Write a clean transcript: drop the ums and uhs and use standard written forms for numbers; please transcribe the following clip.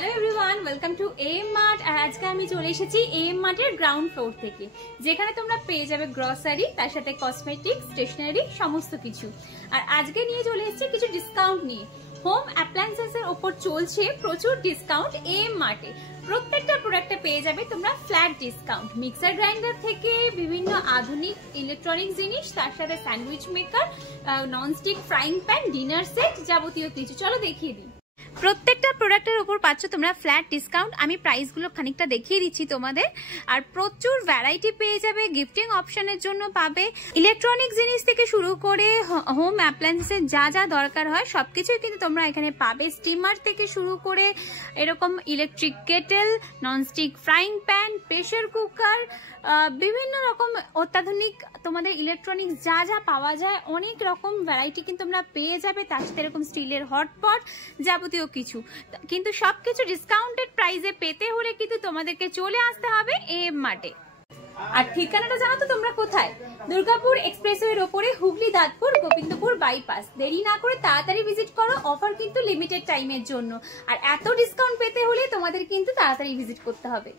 Hello everyone, welcome to M Mart. আর আজকে আমি চলে এসেছি এম মার্টের গ্রাউন্ড ফ্লোর থেকে, যেখানে তোমরা পেয়ে যাবে গ্রসারি, তার সাথে কসমেটিক, স্টেশনারি, সমস্ত কিছু। আর আজকে নিয়ে চলে এসেছি কিছু ডিসকাউন্ট নিয়ে। হোম অ্যাপ্লায়েন্সেস এর উপর চলছে প্রচুর ডিসকাউন্ট এম মার্টে। প্রত্যেকটা প্রোডাক্টে পেয়ে যাবে তোমরা ফ্ল্যাট ডিসকাউন্ট। মিক্সার গ্রাইন্ডার থেকে বিভিন্ন আধুনিক ইলেকট্রনিক জিনিস, তার সাথে sandwich maker, nonstick frying pan, dinner set, যাবতীয় কিছু। চলো দেখিয়ে দিই। প্রত্যেকটা প্রোডাক্টের উপর পাচ্ছ তোমরা ফ্ল্যাট ডিসকাউন্ট। আমি প্রাইসগুলো খানিকটা দেখিয়ে দিচ্ছি তোমাদের। আর প্রচুর ভ্যারাইটি পেয়ে যাবে, গিফটিং অপশনের জন্য পাবে। ইলেকট্রনিক জিনিস থেকে শুরু করে হোম অ্যাপ্লায়েন্সের যা যা দরকার হয় সবকিছুই কিন্তু তোমরা এখানে পাবে। স্টিমার থেকে শুরু করে এরকম electric kettle, nonstick frying pan, pressure cooker, বিভিন্ন রকম অত্যাধুনিক তোমাদের ইলেকট্রনিক্স যা যা পাওয়া যায়, অনেক রকম ভ্যারাইটি কিন্তু তোমরা পেয়ে যাবে। তার সাথে এরকম স্টিলের হটপট, যাবতীয় কিছু। কিন্তু সবকিছু ডিসকাউন্টেড প্রাইসে পেতে হলে কিন্তু তোমাদেরকে চলে আসতে হবে এম মার্টে। আর ঠিকানাটা জানো তো তোমরা কোথায়? দুর্গাপুর এক্সপ্রেসওয়ের ওপরে, হুগলি দাঁতপুর গোবিন্দপুর বাইপাস। দেরি না করে তাড়াতাড়ি ভিজিট করো, অফার কিন্তু লিমিটেড টাইমের জন্য। আর এত ডিসকাউন্ট পেতে হলে তোমাদের কিন্তু তাড়াতাড়ি ভিজিট করতে হবে।